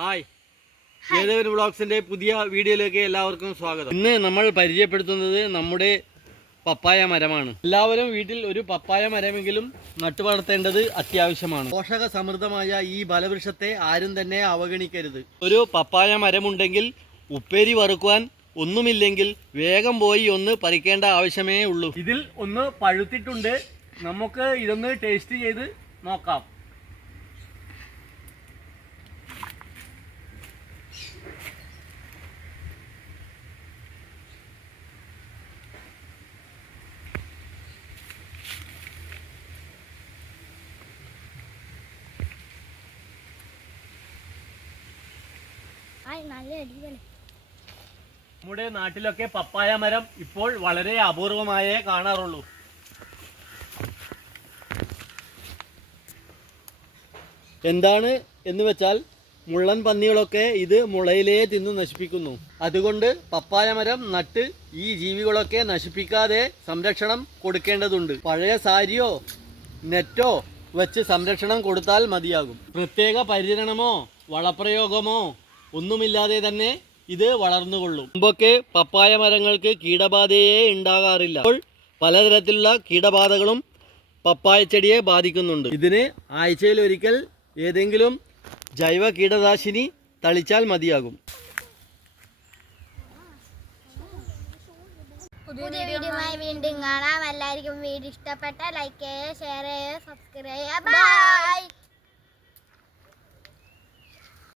Hi. ഏതൊരു വ്ളോഗ്സിന്റെ പുതിയ വീഡിയോയിലേക്ക് എല്ലാവർക്കും സ്വാഗതം. ഇന്ന് നമ്മൾ പരിചയപ്പെടുത്തുന്നത് നമ്മുടെ പപ്പായ മരമാണ്. എല്ലാവരും വീട്ടിൽ ഒരു പപ്പായ മരമെങ്കിലും നട്ടുവളർത്തേണ്ടത് അത്യാവശ്യമാണ്. പോഷക സമൃദ്ധമായ ഈ ബലവൃക്ഷത്തെ ആരും തന്നെ അവഗണിക്കരുത്. ഒരു പപ്പായ മരമുണ്ടെങ്കിൽ ഉപ്പേരി വറുക്കുവാൻ ഒന്നുമില്ലെങ്കിൽ വേഗം പോയി ഒന്ന് പറിക്കേണ്ട ആവശ്യമേ ഉള്ളൂ. ഇതിൽ ഒന്ന് പഴുത്തിട്ടുണ്ട്. നമുക്ക് ഇതൊന്ന് ടേസ്റ്റ് ചെയ്ത് നോക്കാം. നമ്മുടെ നാട്ടിലൊക്കെ പപ്പായ മരം ഇപ്പോൾ വളരെ അപൂർവമായേ കാണാറുള്ളൂ. എന്താണ് എന്ന് വെച്ചാൽ മുള്ളൻ പന്നികളൊക്കെ ഇത് മുളയിലേ തിന്നു നശിപ്പിക്കുന്നു. അതുകൊണ്ട് പപ്പായ മരം നട്ട് ഈ ജീവികളൊക്കെ നശിപ്പിക്കാതെ സംരക്ഷണം കൊടുക്കേണ്ടതുണ്ട്. പഴയ സാരിയോ നെറ്റോ വെച്ച് സംരക്ഷണം കൊടുത്താൽ മതിയാകും. പ്രത്യേക പരിചരണമോ വളപ്രയോഗമോ ഒന്നുമില്ലാതെ തന്നെ ഇത് വളർന്നുകൊള്ളും. മുമ്പൊക്കെ പപ്പായ മരങ്ങൾക്ക് കീടബാധയെ ഉണ്ടാകാറില്ല. അപ്പോൾ പലതരത്തിലുള്ള കീടബാധകളും പപ്പായ ചെടിയെ ബാധിക്കുന്നുണ്ട്. ഇതിന് ആഴ്ചയിൽ ഒരിക്കൽ ഏതെങ്കിലും ജൈവ കീടനാശിനി തളിച്ചാൽ മതിയാകും. പുതിയ വീഡിയോയുമായി വീണ്ടും കാണാം. എല്ലാവർക്കും വീഡിയോ ഇഷ്ടപ്പെട്ട ലൈക്ക് ചെയ്യുക ഷെയർ ചെയ്യുക സബ്സ്ക്രൈബ് ചെയ്യുക. ബൈ